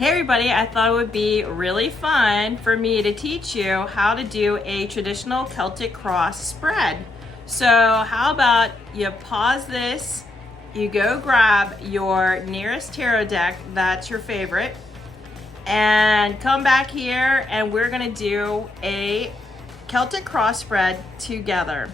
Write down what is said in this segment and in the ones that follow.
Hey everybody, I thought it would be really fun for me to teach you how to do a traditional Celtic cross spread. So how about you pause this, you go grab your nearest tarot deck, that's your favorite, and come back here and we're gonna do a Celtic cross spread together.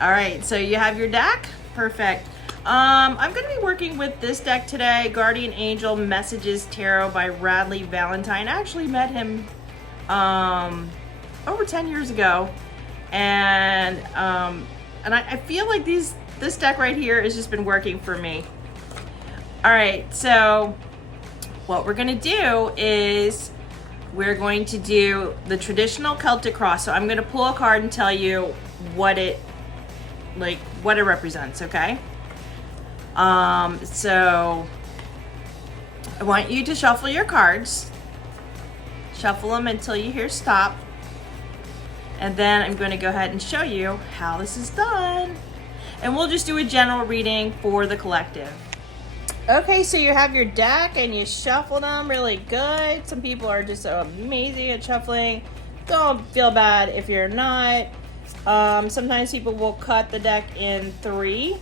All right, so you have your deck, perfect. I'm going to be working with this deck today, Guardian Angel Messages Tarot by Radley Valentine. I actually met him over 10 years ago, and I feel like this deck right here has just been working for me. All right, so what we're going to do is we're going to do the traditional Celtic cross. So I'm going to pull a card and tell you what it represents, okay? So I want you to shuffle your cards. Shuffle them until you hear stop. And then I'm going to go ahead and show you how this is done. And we'll just do a general reading for the collective. Okay, so you have your deck and you shuffle them really good. Some people are just so amazing at shuffling. Don't feel bad if you're not. Sometimes people will cut the deck in 3.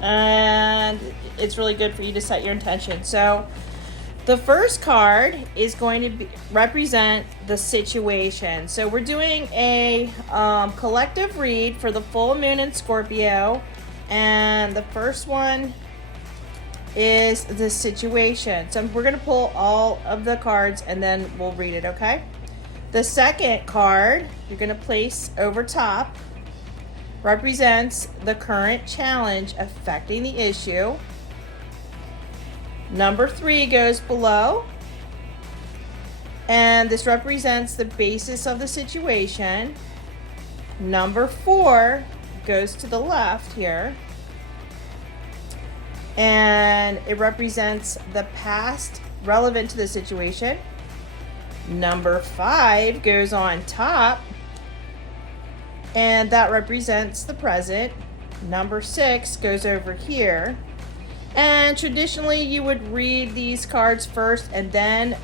And it's really good for you to set your intention. So the first card is going to represent the situation. So we're doing a collective read for the full moon in Scorpio. And the first one is the situation. So we're going to pull all of the cards and then we'll read it, okay? The second card you're going to place over top represents the current challenge affecting the issue. Number 3 goes below, and this represents the basis of the situation. Number 4 goes to the left here, and it represents the past relevant to the situation. Number 5 goes on top, and that represents the present. Number 6 goes over here. And traditionally, you would read these cards first and then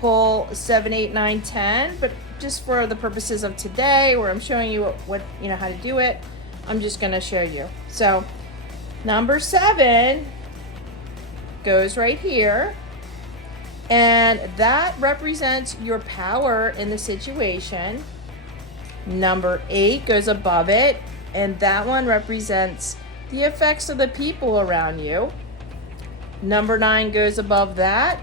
pull 7, 8, 9, 10. But just for the purposes of today, where I'm showing you what how to do it, I'm just going to show you. So number 7 goes right here. And that represents your power in the situation. Number 8 goes above it, and that one represents the effects of the people around you. Number 9 goes above that,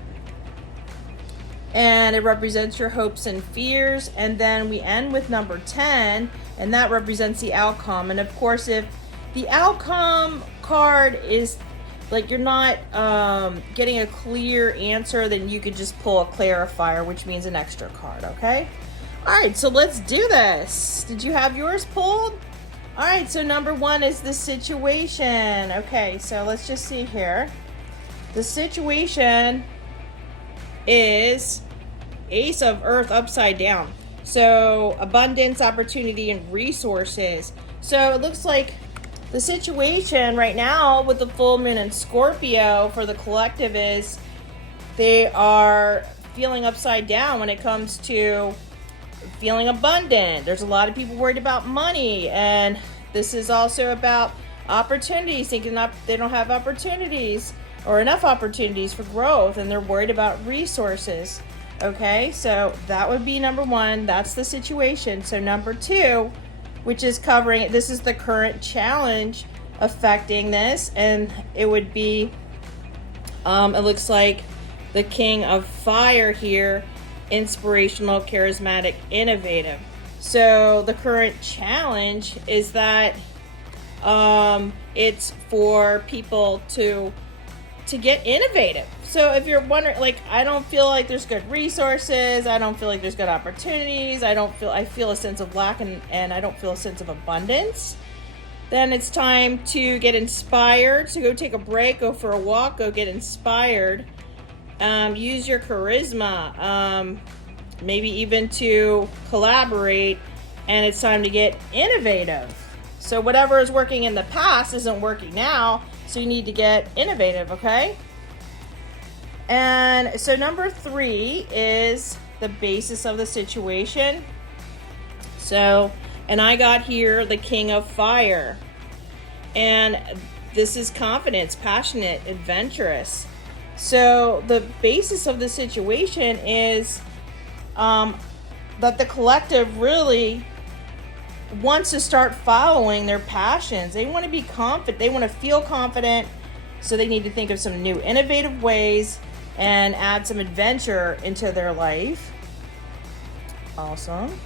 and it represents your hopes and fears. And then we end with number 10, and that represents the outcome. And of course, if the outcome card is like you're not getting a clear answer, then you could just pull a clarifier, which means an extra card, okay? All right, so let's do this. Did you have yours pulled? All right, so number 1 is the situation. Okay, so let's just see here. The situation is Ace of Earth upside down. So abundance, opportunity, and resources. So it looks like the situation right now with the full moon in Scorpio for the collective is they are feeling upside down when it comes to feeling abundant. There's a lot of people worried about money, and this is also about opportunities, thinking they don't have opportunities or enough opportunities for growth, and they're worried about resources. Okay, so that would be number 1. That's the situation. So number 2, which is covering it, this is the current challenge affecting this, and it would be it looks like the King of Fire here, inspirational, charismatic, innovative. So the current challenge is that it's for people to get innovative. So if you're wondering, like, I don't feel like there's good resources, I don't feel like there's good opportunities, I feel a sense of lack, and I don't feel a sense of abundance, then it's time to get inspired. So go take a break, go for a walk, go get inspired. Use your charisma, maybe even to collaborate, and it's time to get innovative. So whatever is working in the past isn't working now, So you need to get innovative, okay? And so number 3 is the basis of the situation. So, and I got here the King of Fire. And this is confidence, passionate, adventurous. So the basis of the situation is that the collective really wants to start following their passions. They want to be confident. They want to feel confident. So they need to think of some new innovative ways and add some adventure into their life. Awesome.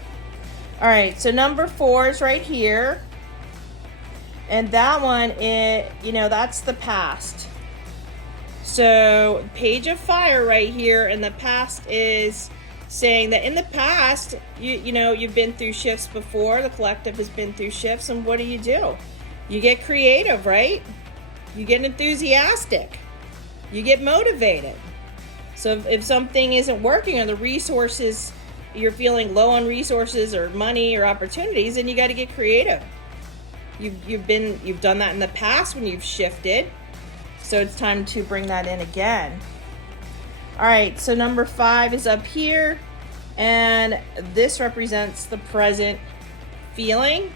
All right, so number 4 is right here. And that one is, that's the past. So Page of Fire right here, and the past is saying that in the past, you've been through shifts before. The collective has been through shifts, and what do? You get creative, right? You get enthusiastic. You get motivated. So if something isn't working or the resources, you're feeling low on resources or money or opportunities, then you got to get creative. You've done that in the past when you've shifted. So it's time to bring that in again. All right, so number 5 is up here, and this represents the present feeling.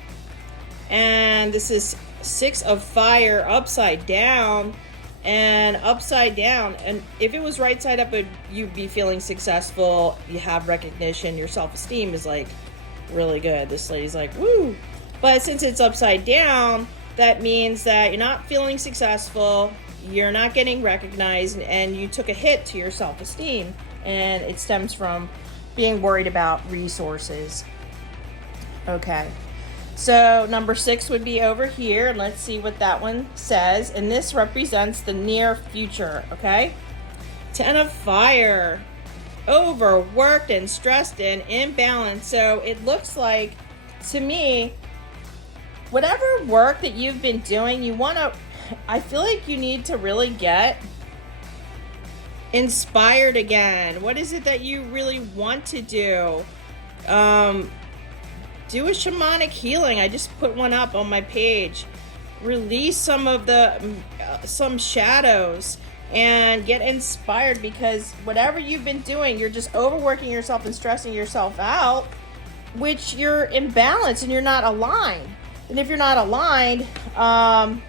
And this is 6 of Fire upside down, and upside down. And if it was right side up, you'd be feeling successful. You have recognition. Your self-esteem is like really good. This lady's like, woo. But since it's upside down, that means that you're not feeling successful. You're not getting recognized, and you took a hit to your self-esteem, and it stems from being worried about resources. Okay, so number 6 would be over here, and let's see what that one says. And this represents the near future, okay? 10 of Fire, overworked and stressed and imbalanced. So it looks like, to me, whatever work that you've been doing, I feel like you need to really get inspired again. What is it that you really want to do? Do a shamanic healing. I just put one up on my page. Release some shadows and get inspired, because whatever you've been doing, you're just overworking yourself and stressing yourself out, which you're imbalanced and you're not aligned. And if you're not aligned, how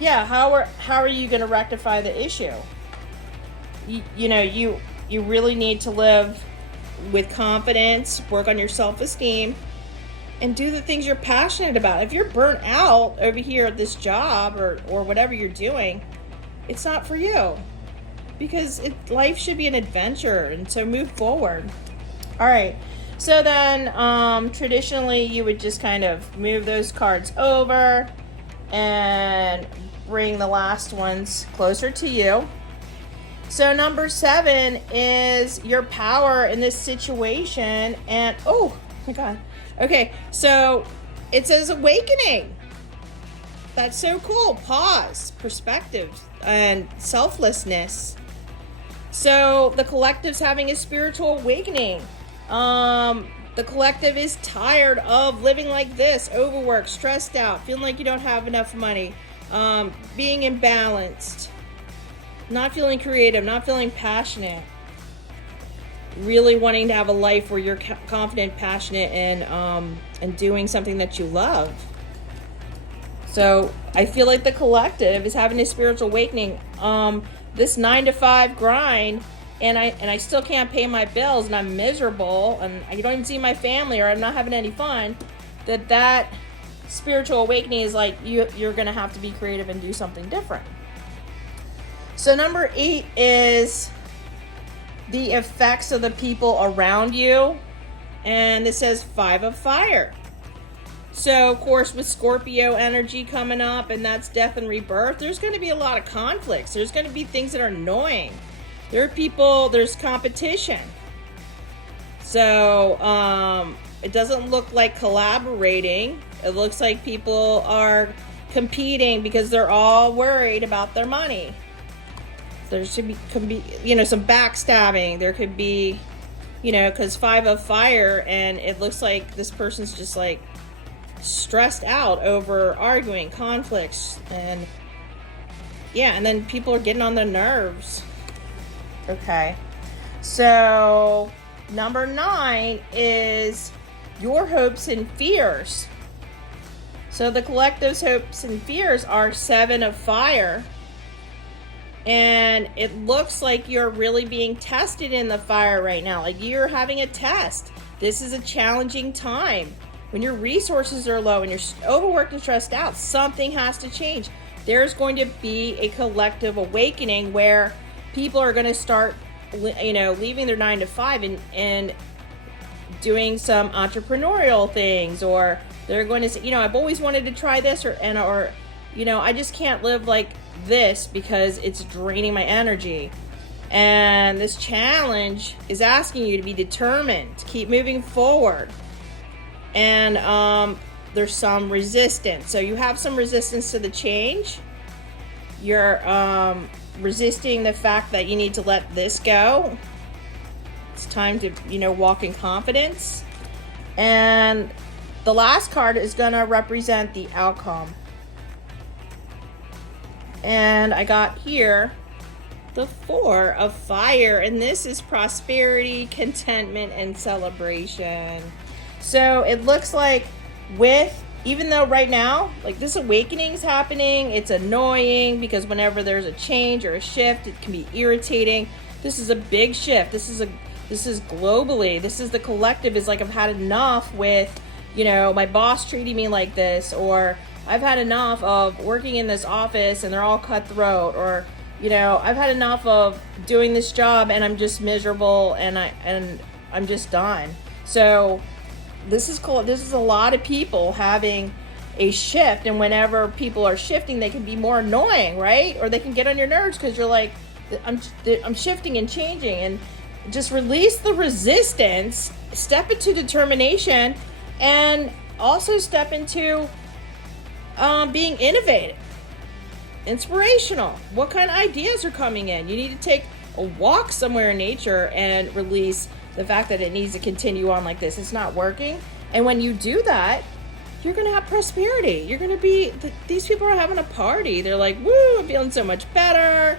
are you going to rectify the issue? You really need to live with confidence, work on your self-esteem, and do the things you're passionate about. If you're burnt out over here at this job or whatever you're doing, it's not for you, because life should be an adventure, and so move forward. All right. So then, traditionally, you would just kind of move those cards over and bring the last ones closer to you. So number 7 is your power in this situation. And, oh my God. Okay, so it says awakening. That's so cool. Pause, perspective, and selflessness. So the collective's having a spiritual awakening. The collective is tired of living like this, overworked, stressed out, feeling like you don't have enough money, being imbalanced, not feeling creative, not feeling passionate, really wanting to have a life where you're confident, passionate, and doing something that you love. So I feel like the collective is having a spiritual awakening. This 9 to 5 grind, and I still can't pay my bills, and I'm miserable, and I don't even see my family, or I'm not having any fun. That spiritual awakening is like you're going to have to be creative and do something different. So number 8 is the effects of the people around you, and it says 5 of Fire. So of course, with Scorpio energy coming up, and that's death and rebirth, there's going to be a lot of conflicts. There's going to be things that are annoying. There's competition. So it doesn't look like collaborating. It looks like people are competing because they're all worried about their money. There should be some backstabbing. There could be, because 5 of Fire, and it looks like this person's just like stressed out over arguing, conflicts, and yeah, and then people are getting on their nerves. Okay. So, number 9 is your hopes and fears. So the collective's hopes and fears are 7 of fire. And it looks like you're really being tested in the fire right now. Like you're having a test. This is a challenging time. When your resources are low and you're overworked and stressed out, something has to change. There's going to be a collective awakening where people are going to start, leaving their 9 to 5 and doing some entrepreneurial things, or they're going to say, I've always wanted to try this, or I just can't live like this because it's draining my energy. And this challenge is asking you to be determined, to keep moving forward. And there's some resistance. So you have some resistance to the change. You're resisting the fact that you need to let this go. It's time to, walk in confidence. And the last card is going to represent the outcome. And I got here the 4 of fire. And this is prosperity, contentment, and celebration. So it looks like even though right now, like this awakening is happening, it's annoying because whenever there's a change or a shift, it can be irritating. This is a big shift. This is globally. This is the collective is like, I've had enough with, my boss treating me like this, or I've had enough of working in this office and they're all cutthroat, or, I've had enough of doing this job and I'm just miserable and I'm just done. So this is cool. This is a lot of people having a shift, and whenever people are shifting, they can be more annoying, right? Or they can get on your nerves because you're like, I'm shifting and changing, and just release the resistance, step into determination, and also step into being innovative, inspirational. What kind of ideas are coming in? You need to take a walk somewhere in nature and release the fact that it needs to continue on like this. It's not working. And when you do that, you're going to have prosperity. You're going to be, these people are having a party. They're like, woo, I'm feeling so much better.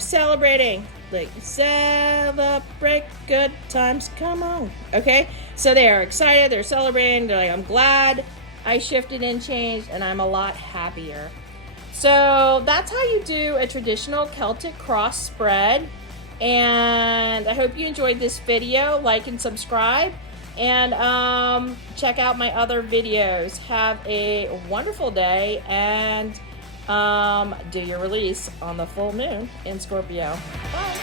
Celebrating. Like, celebrate good times. Come on. Okay? So they are excited. They're celebrating. They're like, I'm glad I shifted and changed, and I'm a lot happier. So that's how you do a traditional Celtic cross spread. And I hope you enjoyed this video. Like and subscribe, and check out my other videos. Have a wonderful day, and do your release on the full moon in Scorpio. Bye.